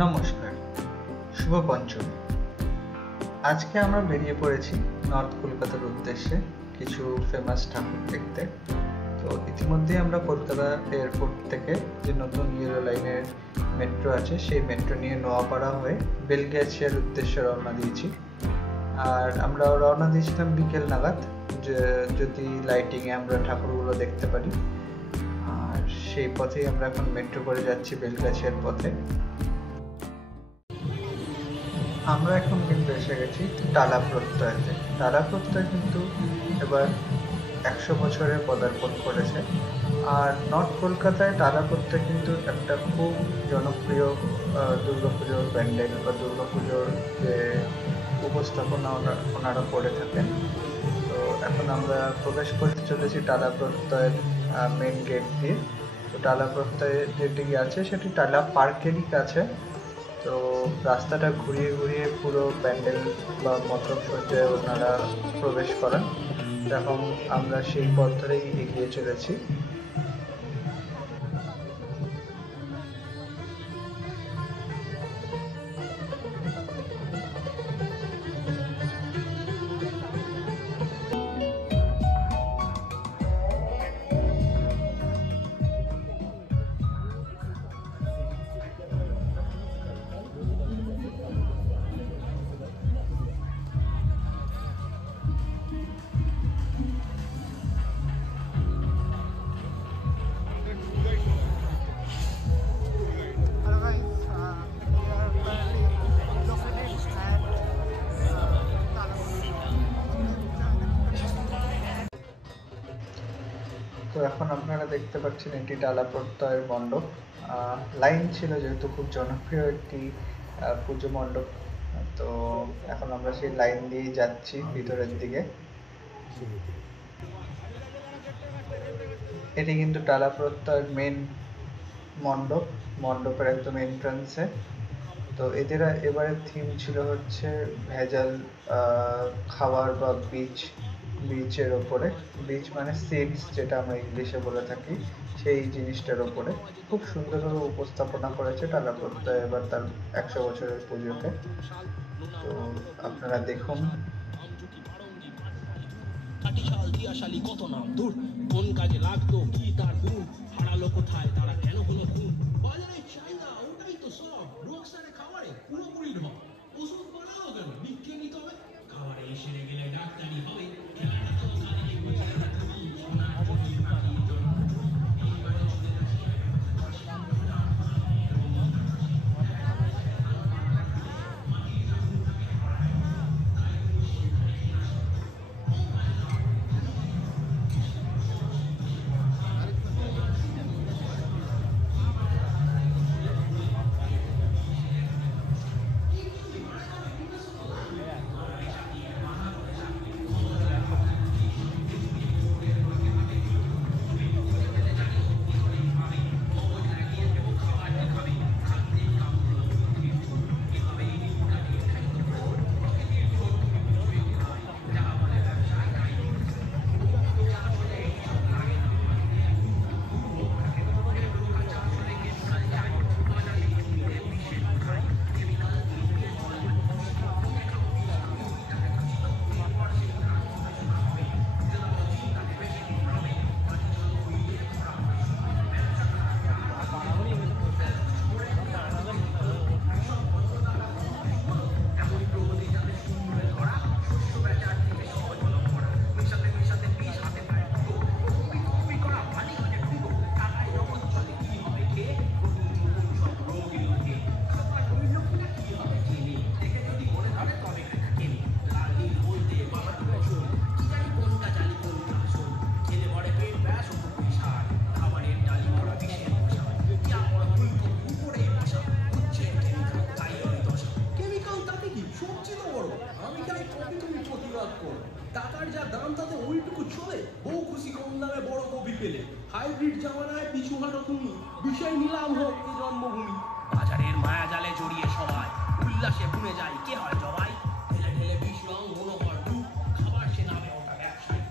নমস্কার, শুভ পঞ্চমী। আজকে আমরা বেরিয়ে পড়েছি নর্থ কলকাতার উদ্দেশ্যে কিছু ফেমাস ঠাকুর দেখতে। তো ইতিমধ্যে আমরা কলকাতা এয়ারপোর্ট থেকে যে নতুন ইয়েলো লাইনের মেট্রো আছে সেই মেট্রো নিয়ে নোয়াপাড়া হয়ে বেলগাছিয়ার উদ্দেশ্যে রওনা দিয়েছি। আর আমরা রওনা দিয়েছিলাম বিকেল নাগাদ, যদি লাইটিংয়ে আমরা ঠাকুরগুলো দেখতে পারি। আর সেই পথেই আমরা এখন মেট্রো করে যাচ্ছি বেলগাছিয়ার পথে। আমরা এখন কিন্তু এসে গেছি টালা প্রত্যয়তে। টালা প্রত্যয় কিন্তু এবার 100 বছরে পদার্পণ করেছে। আর নর্থ কলকাতায় টালা প্রত্যয় কিন্তু একটা খুব জনপ্রিয় দুর্গাপুজোর প্যান্ডেল বা দুর্গাপুজোর যে উপস্থাপনা ওনারা করে থাকেন। তো এখন আমরা প্রবেশ করতে চলেছি টালা প্রত্যয়ের মেন গেট দিয়ে। তো টালা প্রত্যয় যেটি আছে সেটি টালা পার্কেরই কাছে। তো রাস্তাটা ঘুরিয়ে ঘুরিয়ে পুরো প্যান্ডেল বা মণ্ডপ সজ্জায় ওনারা প্রবেশ করান। এখন আমরা সেই পথ ধরেই এগিয়ে চলেছি। তো এখন আপনারা দেখতে পাচ্ছেন এটি টালা প্রত্যয়ের মণ্ডপ। লাইন ছিল যেহেতু খুব জনপ্রিয় একটি পুজো মণ্ডপ। তো এখন আমরা সেই লাইন দিয়েই যাচ্ছি ভিতরের দিকে। এটি কিন্তু টালা প্রত্যয়ের মেন মণ্ডপ, মণ্ডপের একদম এন্ট্রান্সে। তো এদের এবারে থিম ছিল হচ্ছে ভেজাল খাবার বা বীজের ওপরে। বীজ মানে সিডস, যেটা আমরা ইংলিশে বলে থাকি, সেই জিনিসটার ওপরে খুব সুন্দরভাবে উপস্থাপনা করেছে টালা প্রত্যয় এবার তার 100 বছরের পুজোকে। তো আপনারা দেখুন। কাটিশাল দিয়াশালী কত নাম দূর, কোন কাজে লাগতো কি তার গুণ, হারালো কোথায় তারা কেন হলো খুন, বাজারের চাহিদা ওটাই তো সব, রোগসারে খাবারে পুরোপুরি ঢপ, ওষুধ বানালো কেন বিক্রি নিতে হবে, খাবারে এসে গেলে ডাক্তারি হবে, খেলাটা তো খালি বুঝিয়ে তুমি সোনার চটি পাখির জন্য এইবারে চলে যাচ্ছি টাকার যা দাম তাতে ওইটুকু চলে, বউ খুশি কম দামে বড় কপি পেলে, হাইব্রিড জামানায় পিছু হাঁটো তুমি, বিষয় নিলাম হোক এ জন্মভূমি, বাজারের মায়া জালে জড়িয়ে সবাই উল্লাসে ভুলে যায় কে হয় জবাই, ঢেলে ঢেলে বিষ রং মনোহর রূপ, খাবার সে নামে ওটা ব্যবসায়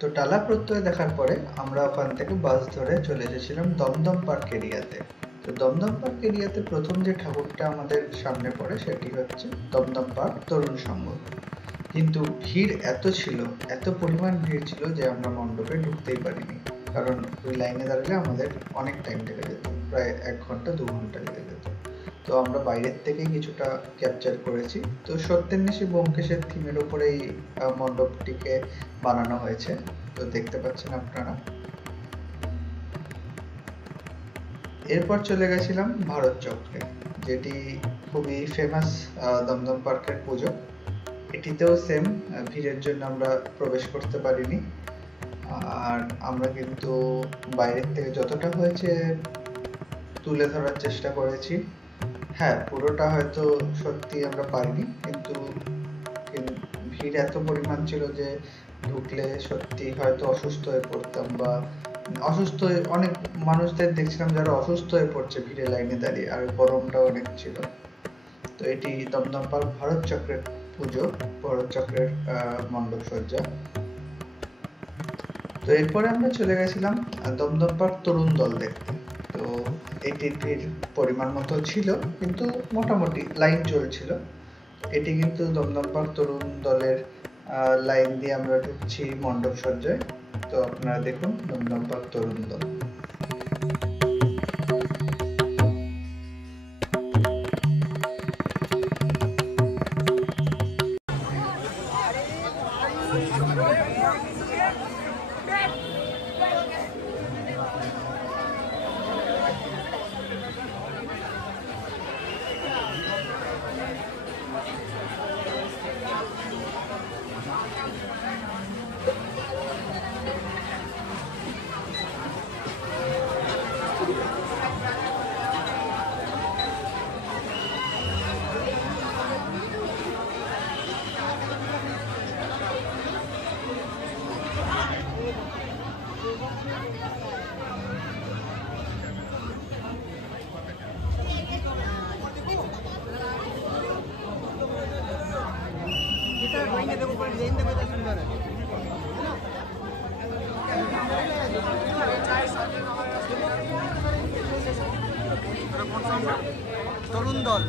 তো টালা প্রত্যয় দেখার পরে আমরা ওখান থেকে বাস ধরে চলে এসেছিলাম দমদম পার্ক এরিয়াতে। তো দমদম পার্ক এরিয়াতে প্রথম যে ঠাকুরটা আমাদের সামনে পড়ে সেটি হচ্ছে দমদম পার্ক তরুণ সংঘ। কিন্তু ভিড় এত ছিল, এত পরিমাণ ভিড় ছিল যে আমরা মণ্ডপে ঢুকতেই পারিনি। কারণ ওই লাইনে দাঁড়ালে আমাদের অনেক টাইম লেগে যেত, প্রায় 1 ঘন্টা 2 ঘন্টা লেগে যেত। তো আমরা বাইরের থেকেই কিছুটা ক্যাপচার করেছি। তো সত্যেন্বেষী ব্যোমকেশের থিমের উপরে এই মণ্ডপটিকে বানানো হয়েছে। তো দেখতে পাচ্ছেন আপনারা। এরপর চলে গেছিলাম ভারত চক্রে, যেটি খুবই ফেমাস দমদম পার্কের পুজো। এটিতেও সেম ভিড়ের জন্য আমরা প্রবেশ করতে পারিনি। আর আমরা কিন্তু বাইরের থেকে যতটা হয়েছে তুলে ধরার চেষ্টা করেছি। হ্যাঁ, পুরোটা হয়তো সত্যি আমরা পারিনি, কিন্তু ভিড় এত পরিমাণ ছিল যে ঢুকলে সত্যি হয়তো অসুস্থ হয়ে পড়তাম, বা অসুস্থ হয়ে অনেক মানুষদের দেখছিলাম যারা অসুস্থ হয়ে পড়ছে ভিড়ে লাইনে দাঁড়িয়ে, আর গরমটা অনেক ছিল। তো এটি দমদম পার্ক ভারত চক্রের পুজো, ভারত চক্রের মণ্ডপ সজ্জা। তো এরপরে আমরা চলে গেছিলাম দমদম পার্ক তরুণ দল দেখতে। তো এই টিকিট পরিমাণ মতো ছিল, কিন্তু মোটামুটি লাইন চলছিল। এটি কিন্তু দমদম পার্ক তরুণ দলের লাইন দিয়ে আমরা ঢুকছি মণ্ডপ সজ্জায়। তো আপনারা দেখুন দমদম পার্ক তরুণ দল। তরুণ দল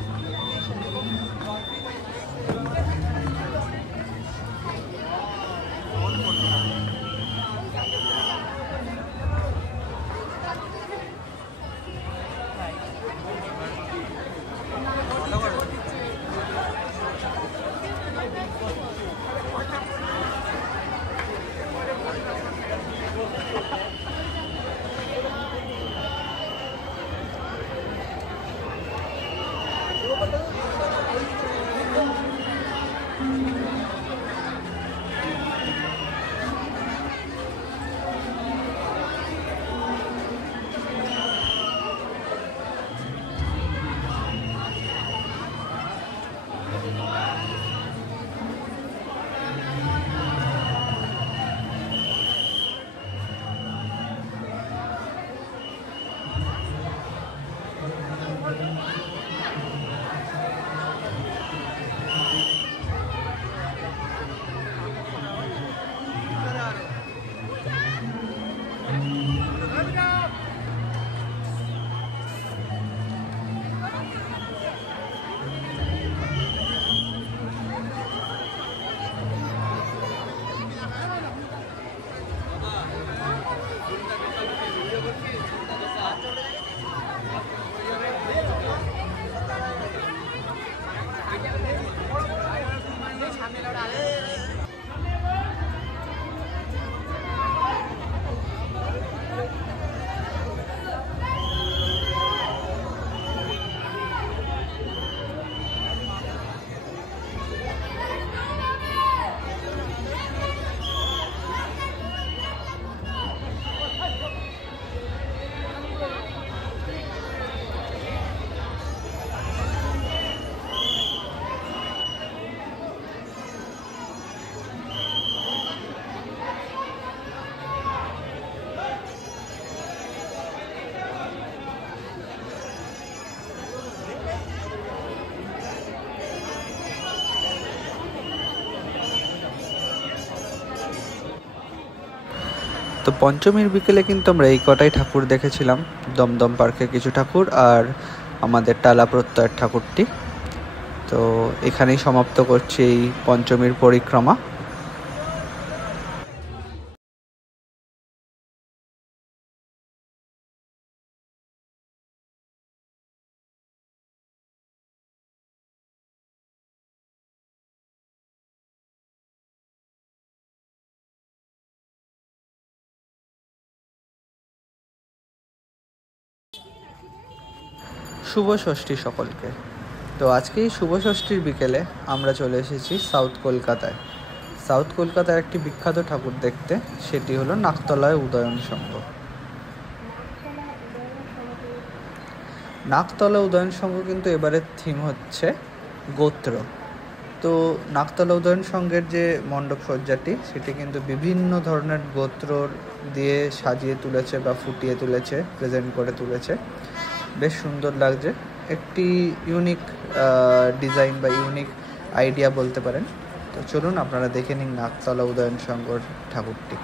তো পঞ্চমীর বিকেলে কিন্তু আমরা এই কটাই ঠাকুর দেখেছিলাম, দমদম পার্কের কিছু ঠাকুর আর আমাদের টালা প্রত্যয়ের ঠাকুরটি। তো এখানেই সমাপ্ত করছি এই পঞ্চমীর পরিক্রমা। শুভ ষষ্ঠী সকলকে। তো আজকে এই শুভ ষষ্ঠীর বিকেলে আমরা চলে এসেছি সাউথ কলকাতায়। সাউথ কলকাতার একটি বিখ্যাত ঠাকুর দেখতে, সেটি হলো নাকতলায় উদয়ন সংঘ। নাকতলা উদয়ন সংঘ কিন্তু এবারের থিম হচ্ছে গোত্র। তো নাকতলা উদয়ন সংঘের যে মণ্ডপ সজ্জাটি, সেটি কিন্তু বিভিন্ন ধরনের গোত্র দিয়ে সাজিয়ে তুলেছে বা ফুটিয়ে তুলেছে, প্রেজেন্ট করে তুলেছে। বেশ সুন্দর লাগছে, একটি ইউনিক ডিজাইন বা ইউনিক আইডিয়া বলতে পারেন। তো চলুন আপনারা দেখে নিন Naktala Udayan সংঘর ঠাকুরটি।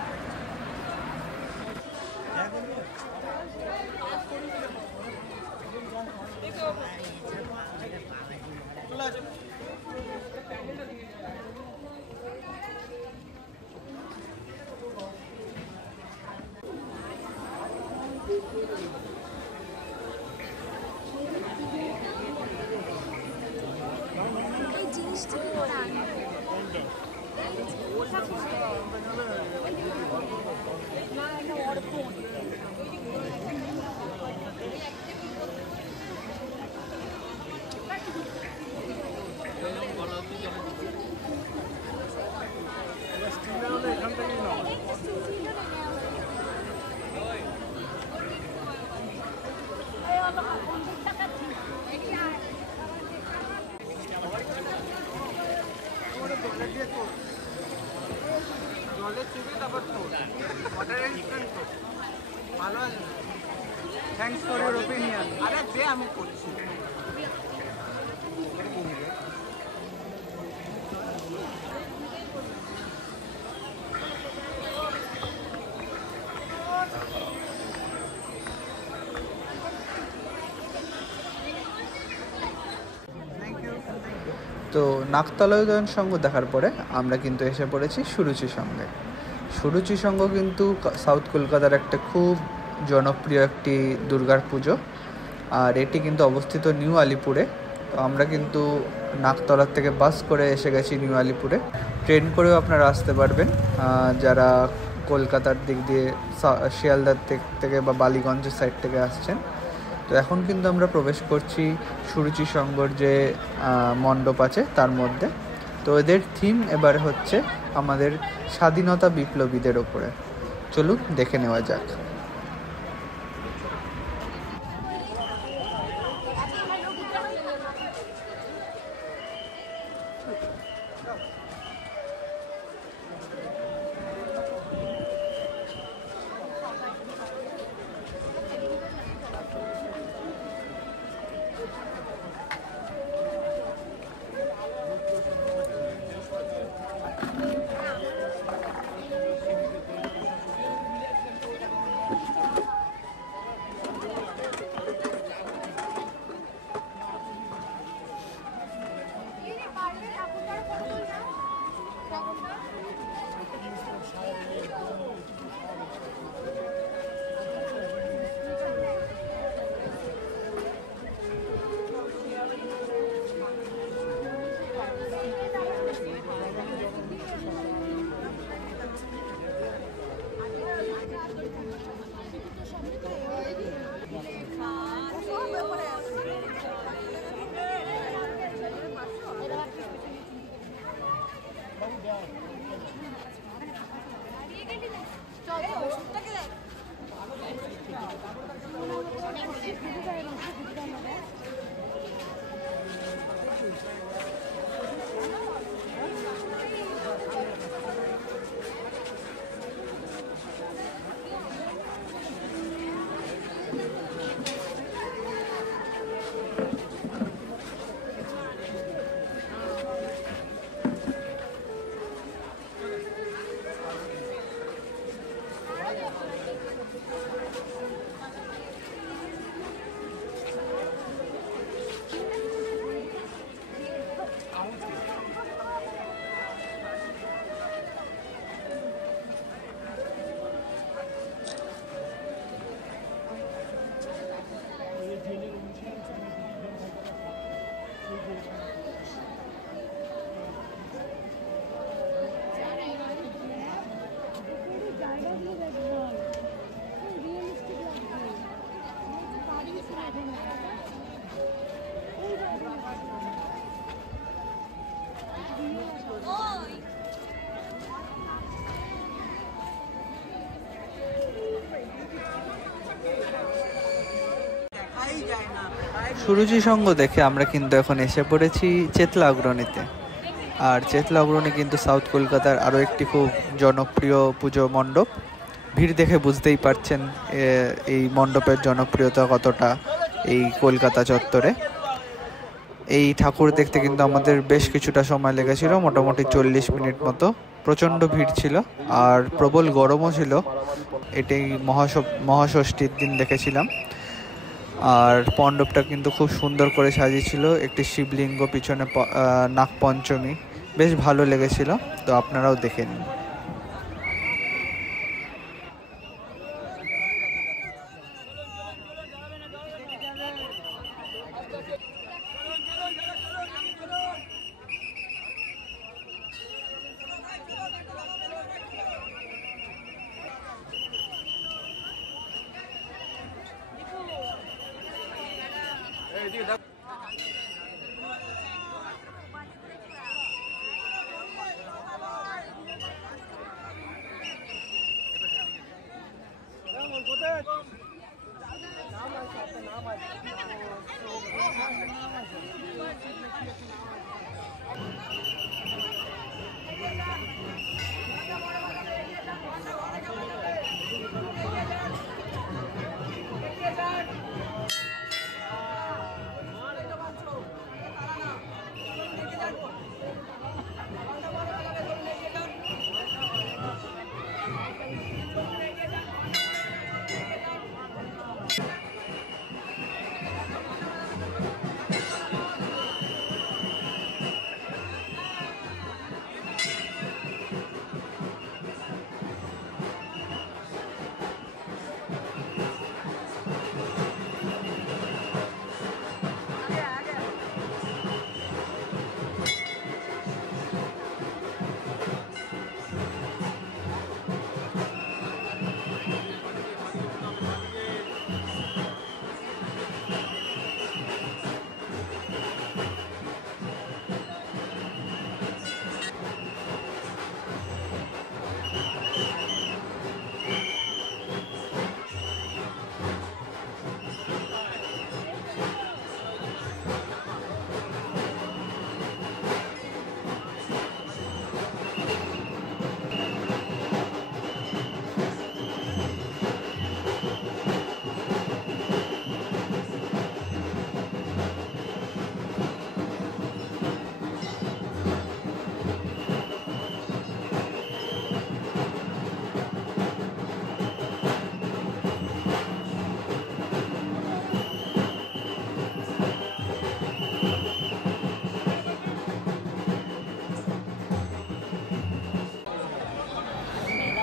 Thanks for your opinion. আরে দে আমি করছি। তো নাকতলা উদয়ন সংঘ দেখার পরে আমরা কিন্তু এসে পড়েছি সুরুচি সংঘে। সুরুচি সংঘ কিন্তু সাউথ কলকাতার একটা খুব জনপ্রিয় একটি দুর্গার পুজো, আর এটি কিন্তু অবস্থিত নিউ আলিপুরে। তো আমরা কিন্তু নাকতলার থেকে বাস করে এসে গেছি নিউ আলিপুরে। ট্রেন করেও আপনারা আসতে পারবেন যারা কলকাতার দিক দিয়ে শিয়ালদার থেকে বা বালিগঞ্জের সাইড থেকে আসছেন। তো এখন কিন্তু আমরা প্রবেশ করছি সুরুচি সংঘর যে মণ্ডপ আছে তার মধ্যে। তো এদের থিম এবার হচ্ছে আমাদের স্বাধীনতা বিপ্লবীদের ওপরে। চলুন দেখে নেওয়া যাক। সুরুচি সঙ্গ দেখে আমরা কিন্তু এখন এসে পড়েছি চেতলা অগ্রণীতে। আর চেতলা অগ্রণী কিন্তু সাউথ কলকাতার আরও একটি খুব জনপ্রিয় পুজো মণ্ডপ। ভিড় দেখে বুঝতেই পারছেন এই মণ্ডপের জনপ্রিয়তা কতটা এই কলকাতা চত্বরে। এই ঠাকুর দেখতে কিন্তু আমাদের বেশ কিছুটা সময় লেগেছিল, মোটামুটি 40 মিনিট মতো। প্রচণ্ড ভিড় ছিল আর প্রবল গরমও ছিল। এটাই মহাষষ্ঠীর দিন দেখেছিলাম। আর মণ্ডপটা কিন্তু খুব সুন্দর করে সাজিয়েছিল, একটি শিবলিঙ্গ, পিছনে নাগপঞ্চমী, বেশ ভালো লেগেছিল। তো আপনারাও দেখে নিন।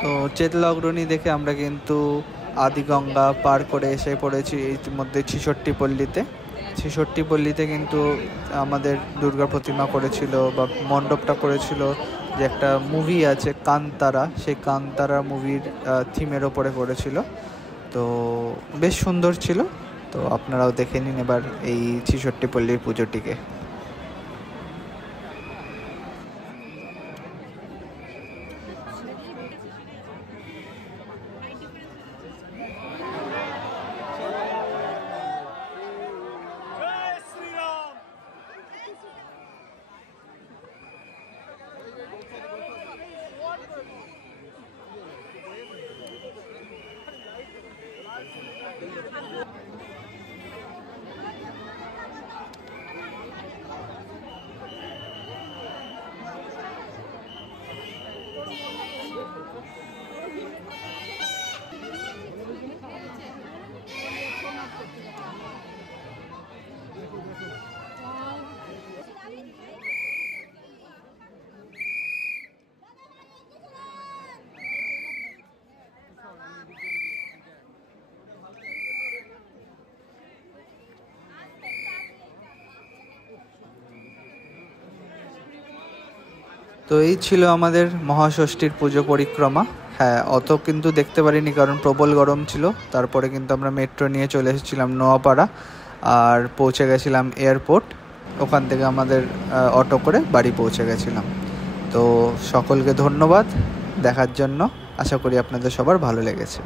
তো চেতলা অগ্রণী দেখে আমরা কিন্তু আদিগঙ্গা পার করে এসে পড়েছি ইতিমধ্যে ছিষট্টিপল্লীতে। ছিষট্টিপল্লীতে কিন্তু আমাদের দুর্গা প্রতিমা করেছিল বা মণ্ডপটা করেছিল যে একটা মুভি আছে কান্তারা, সেই কান্তারা মুভির থিমের ওপরে করেছিল। তো বেশ সুন্দর ছিল। তো আপনারাও দেখে নিন এবার এই ছিষট্টিপল্লীর পুজোটিকে। তো এই ছিল আমাদের মহাষষ্ঠীর পুজো পরিক্রমা। হ্যাঁ, অত কিন্তু দেখতে পারিনি কারণ প্রবল গরম ছিল। তারপরে কিন্তু আমরা মেট্রো নিয়ে চলে এসেছিলাম নোয়াপাড়া আর পৌঁছে গেছিলাম এয়ারপোর্ট। ওখান থেকে আমাদের অটো করে বাড়ি পৌঁছে গেছিলাম। তো সকলকে ধন্যবাদ দেখার জন্য। আশা করি আপনাদের সবার ভালো লেগেছে।